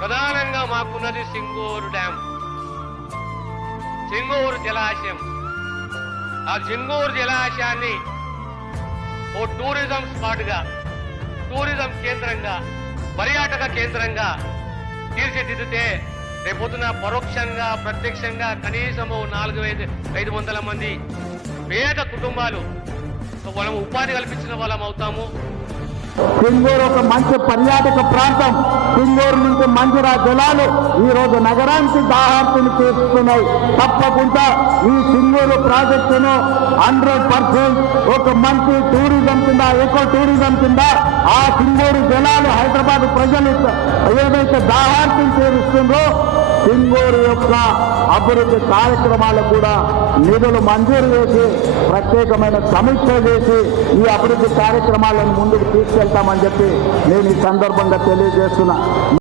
ప్రధానంగా మాకున్నది సింగూరు డ్యాం, సింగూరు జలాశయం. ఆ సింగూరు జలాశయాన్ని ఓ టూరిజం స్పాట్గా, టూరిజం కేంద్రంగా, పర్యాటక కేంద్రంగా తీర్చిదిద్దితే రేపొద్దున పరోక్షంగా ప్రత్యక్షంగా కనీసము 400-500 మంది పేద కుటుంబాలు మనం ఉపాధి కల్పించిన వాళ్ళం అవుతాము. సింగూరు ఒక మంచి పర్యాటక ప్రాంతం. సింగూరు నుంచి మంజురా జలాలు ఈ రోజు నగరానికి దాహార్తిని తీరుస్తున్నాయి. తప్పకుండా ఈ సింగూరు ప్రాజెక్టును 100% ఒక మంచి టూరిజం కింద, ఎకో టూరిజం కింద ఆ సింగూరు జలాలు హైదరాబాద్ ప్రజలు ఏదైతే దాహార్తిని తీరుస్తుందో సింగూరు యొక్క అభివృద్ధి కార్యక్రమాలకు కూడా నిధులు మంజూరు చేసి ప్రత్యేకమైన సమీక్ష చేసి ఈ అభివృద్ధి కార్యక్రమాలను ముందుకు తీసుకెళ్తామని చెప్పి నేను ఈ సందర్భంగా తెలియజేస్తున్నా.